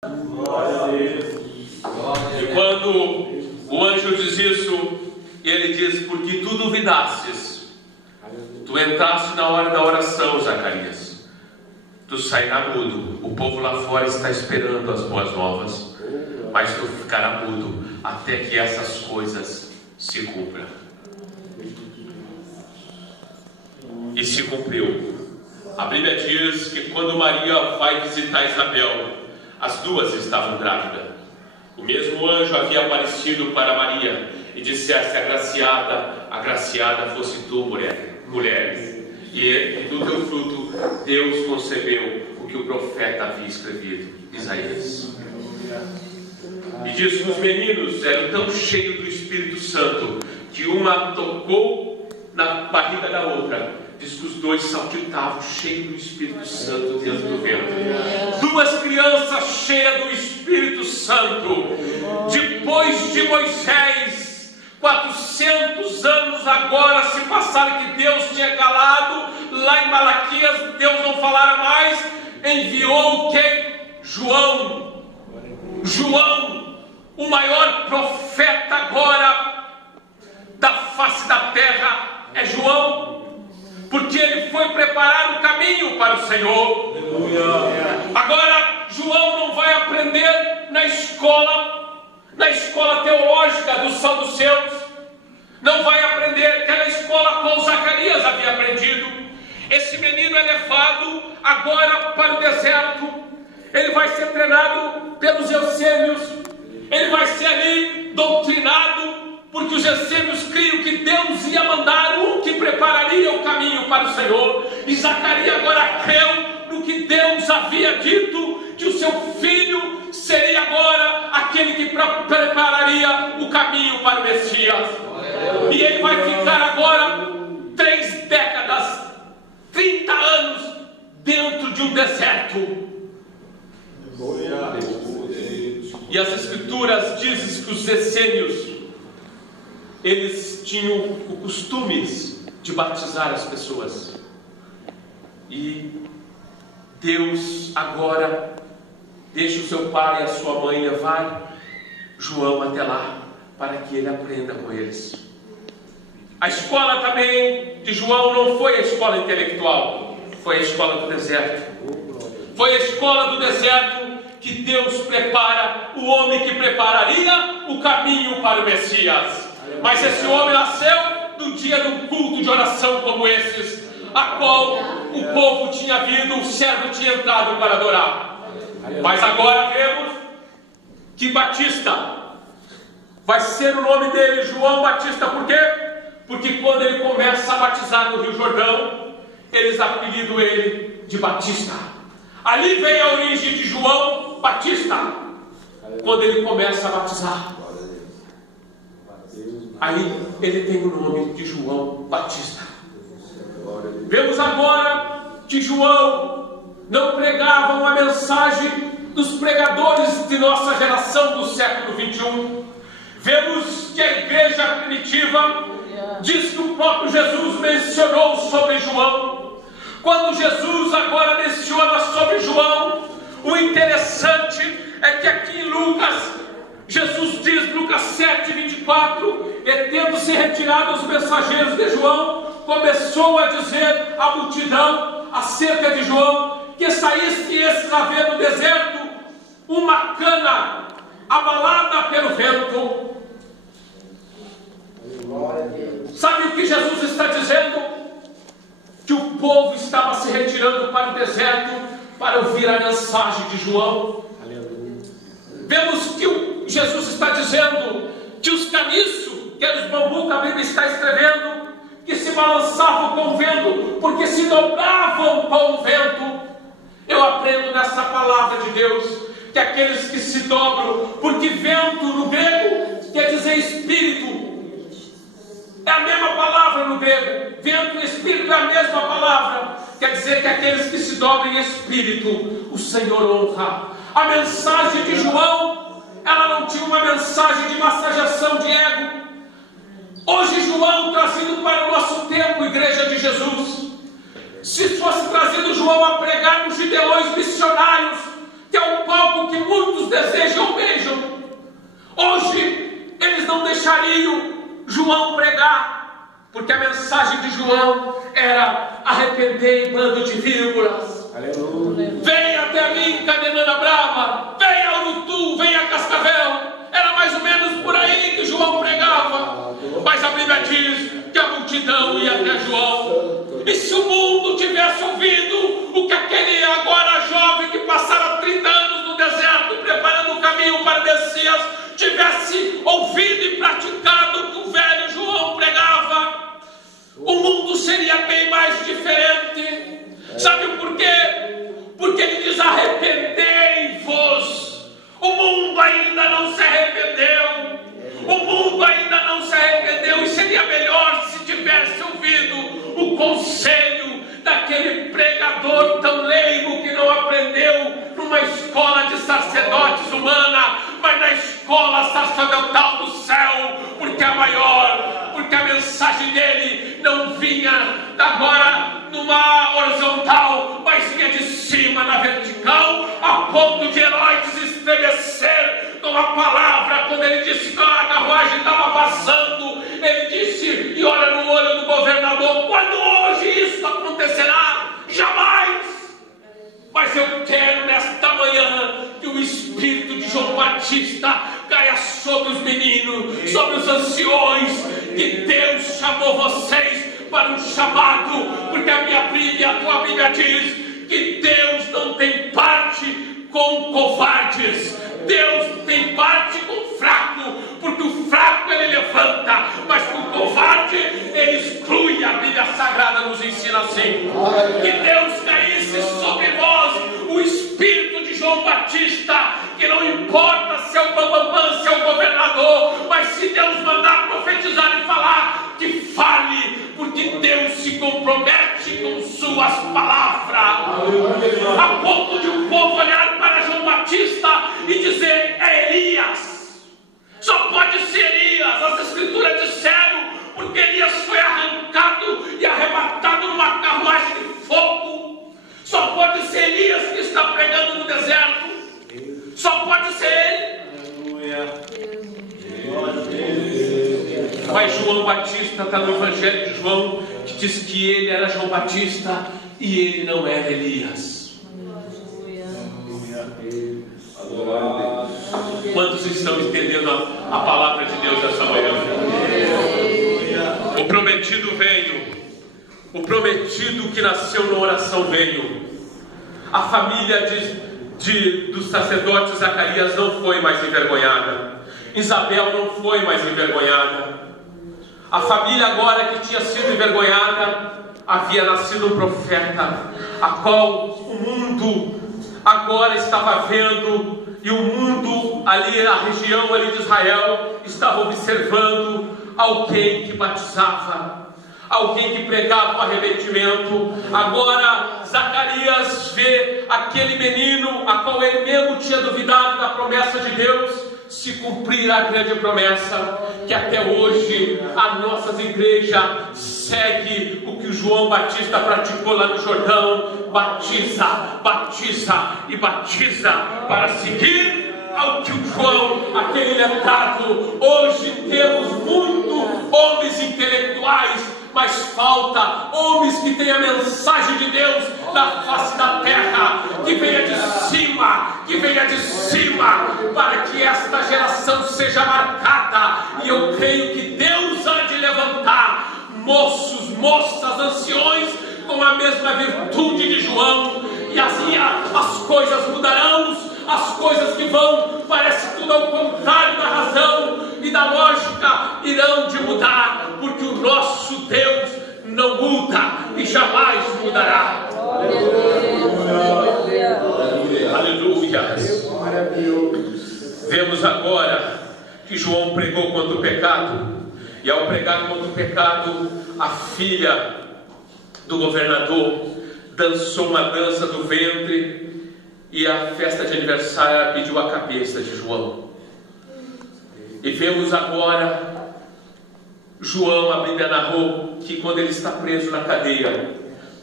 E quando o anjo diz isso, ele diz: porque tu duvidastes, tu entraste na hora da oração, Zacarias, tu sairá mudo. O povo lá fora está esperando as boas novas, mas tu ficará mudo até que essas coisas se cumpram. E se cumpriu. A Bíblia diz que quando Maria vai visitar Isabel, as duas estavam grávidas. O mesmo anjo havia aparecido para Maria e dissesse: agraciada fosse tu, mulheres, e do teu fruto Deus concebeu o que o profeta havia escrevido, Isaías. E diz que os meninos eram tão cheios do Espírito Santo que uma tocou na barriga da outra. Diz que os dois saltitavam cheios do Espírito Santo dentro do ventre. Duas crianças cheias do Espírito Santo. Depois de Moisés, 400 anos agora se passaram que Deus tinha calado. Lá em Malaquias, Deus não falara mais. Enviou quem? João. João, o maior profeta agora da face da terra, é João. Porque ele foi preparar o caminho para o Senhor. Agora, João não vai aprender na escola teológica do São dos Céus. Não vai aprender aquela escola com Zacarias havia aprendido. Esse menino é levado agora para o deserto. Ele vai ser treinado pelos essênios. Ele vai ser ali doutrinado, porque os essênios criam que Deus ia mandar um que prepararia o caminho para o Senhor. E Zacarias agora creu no que Deus havia dito, que o seu filho seria agora aquele que prepararia o caminho para o Messias. E ele vai ficar agora 3 décadas, 30 anos dentro de um deserto. E as escrituras dizem que os essênios, eles tinham o costume de batizar as pessoas. E Deus agora deixa o seu pai e a sua mãe levar João até lá, para que ele aprenda com eles. A escola também de João não foi a escola intelectual, foi a escola do deserto. Foi a escola do deserto que Deus prepara o homem que prepararia o caminho para o Messias. Mas esse homem nasceu no dia de um culto de oração como esses, a qual o povo tinha vindo, o servo tinha entrado para adorar. Mas agora vemos que Batista vai ser o nome dele, João Batista. Por quê? Porque quando ele começa a batizar no Rio Jordão, eles apelidam ele de Batista. Ali vem a origem de João Batista. Quando ele começa a batizar, aí ele tem o nome de João Batista. Vemos agora que João não pregava uma mensagem dos pregadores de nossa geração do século 21. Vemos que a igreja primitiva diz que o próprio Jesus mencionou sobre João. Quando Jesus agora menciona sobre João, o interessante é que aqui em Lucas, Jesus diz, Lucas 7, 24, e tendo se retirado os mensageiros de João, começou a dizer à multidão acerca de João, que saísse esses a ver no deserto uma cana abalada pelo vento. Sabe o que Jesus está dizendo? Que o povo estava se retirando para o deserto para ouvir a mensagem de João. Vemos que Jesus está dizendo que os caniços, que eram os bambus que a Bíblia está escrevendo, que se balançavam com o vento, porque se dobravam com o vento. Eu aprendo nessa palavra de Deus que aqueles que se dobram, porque vento no grego quer dizer espírito. É a mesma palavra no grego. Vento e espírito é a mesma palavra. Quer dizer que aqueles que se dobram em espírito, o Senhor honra. A mensagem de João, ela não tinha uma mensagem de massageação de ego. Hoje João trazido para o nosso tempo, igreja de Jesus, se fosse trazido João a pregar nos Gideões missionários, que é um palco que muitos João pregar, porque a mensagem de João era: arrependei, bando de víboras. Aleluia. Venha até mim, cadenana brava, venha urutu, venha cascavel. Era mais ou menos por aí que João pregava. Mas a Bíblia diz que a multidão ia até João. E se o mundo tivesse ouvido o que aquele agora jovem que passara 30 anos no deserto preparando o caminho para Messias tivesse ouvido e praticado o que o velho João pregava, o mundo seria bem mais diferente. Sabe por quê? Porque ele diz: arrependei-vos. O mundo ainda não se arrependeu. O mundo ainda não se arrependeu. E seria melhor se tivesse ouvido o conselho daquele pregador tão leigo que não aprendeu numa escola de sacerdotes humana, mas na escola sacerdotal do céu, porque é maior, porque a mensagem dele não vinha agora numa horizontal, mas vinha de cima na vertical, a ponto de Herodes estremecer com a palavra. Quando ele disse que a carruagem estava passando, ele disse, e olha no olho do governador: quando hoje isso acontecerá? Jamais! Mas eu quero nesta manhã que o Espírito de João Batista caia sobre os meninos, sobre os anciões, que Deus chamou vocês para um chamado, porque a minha Bíblia, a tua Bíblia diz que Deus não tem parte com covardes, Deus tem parte com fraco, porque o fraco ele levanta, mas com o covarde ele exclui. A Bíblia Sagrada nos ensina assim: que Deus caísse sobre nós o Espírito de João Batista, que não importa se é o bambambam, se é o governador, mas se Deus mandar profetizar e falar, que fale, porque Deus se compromete com suas palavras, a ponto de um povo olhar para João Batista e dizer: é Elias. Só pode ser Elias. As escrituras disseram, porque Elias foi arrancado e arrebatado numa carruagem de fogo. Só pode ser Elias que está pregando no deserto. Só pode ser ele. Mas João Batista está no Evangelho de João, que diz que ele era João Batista e ele não era Elias. Quantos estão entendendo a palavra de Deus essa manhã? O prometido veio. O prometido que nasceu na oração veio. A família dos sacerdotes Zacarias não foi mais envergonhada. Isabel não foi mais envergonhada. A família agora que tinha sido envergonhada, havia nascido um profeta, a qual o mundo agora estava vendo, e o mundo ali, a região ali de Israel, estava observando alguém que batizava, alguém que pregava o arrependimento. Agora Zacarias vê aquele menino, a qual ele mesmo tinha duvidado da promessa de Deus, se cumprir a grande promessa, que até hoje a nossa igreja segue o que o João Batista praticou lá no Jordão: batiza, batiza e batiza, para seguir ao que o João, aquele letrado. Hoje temos muito homens intelectuais, mas falta homens que tenham a mensagem de Deus na face da terra, que venha de cima, para que esta geração seja marcada. E eu creio que Deus há de levantar moços, moças, anciões com a mesma virtude de João, e assim as coisas mudarão. As coisas que vão, parece tudo ao contrário da razão e da lógica, irão de mudar, porque o nosso Deus não muda e jamais mudará. Aleluia. Vemos agora que João pregou contra o pecado, e ao pregar contra o pecado, a filha do governador dançou uma dança do ventre, e a festa de aniversário pediu a cabeça de João. E vemos agora João, a Bíblia narrou, que quando ele está preso na cadeia,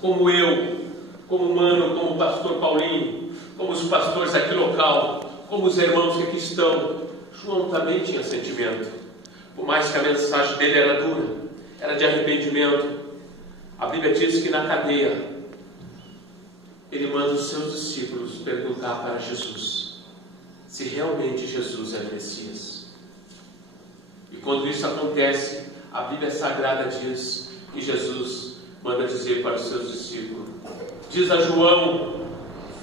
como eu, como Mano, como o pastor Paulinho, como os pastores aqui local, como os irmãos que aqui estão, João também tinha sentimento. Por mais que a mensagem dele era dura, era de arrependimento, a Bíblia diz que na cadeia, ele manda os seus discípulos perguntar para Jesus se realmente Jesus era o Messias. E quando isso acontece, a Bíblia Sagrada diz que Jesus manda dizer para os seus discípulos: diz a João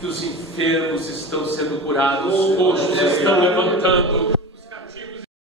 que os enfermos estão sendo curados, os coxos estão levantando,